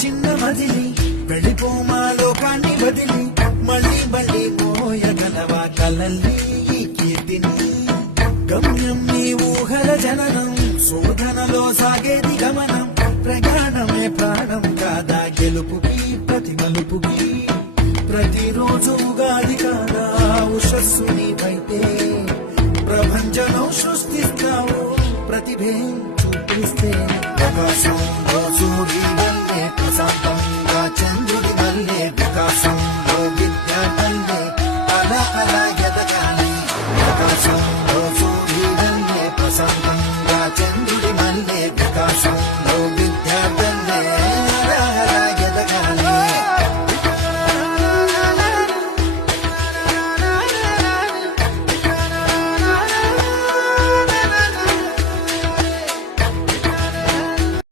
చిన్న మదిలి వెళ్ళిపోమా లోకాన్ని వదిలి మళ్ళీ మళ్ళీ పోయగలవా కలల్ని ఈ కీర్తిని గమ్యం నీ ఊహల జననం శోధనలో సాగేది గమనం ప్రయాణమే ప్రాణం కాదా గెలుపుకి ప్రతి మలుపుకి ప్రతిరోజు ఉగాది కాదా ఉషస్సు నీవైతే ప్రభంజనం సృష్టిస్తావు ప్రతిభే చూపిస్తే ఆకాశం రోజు ప్రశాంత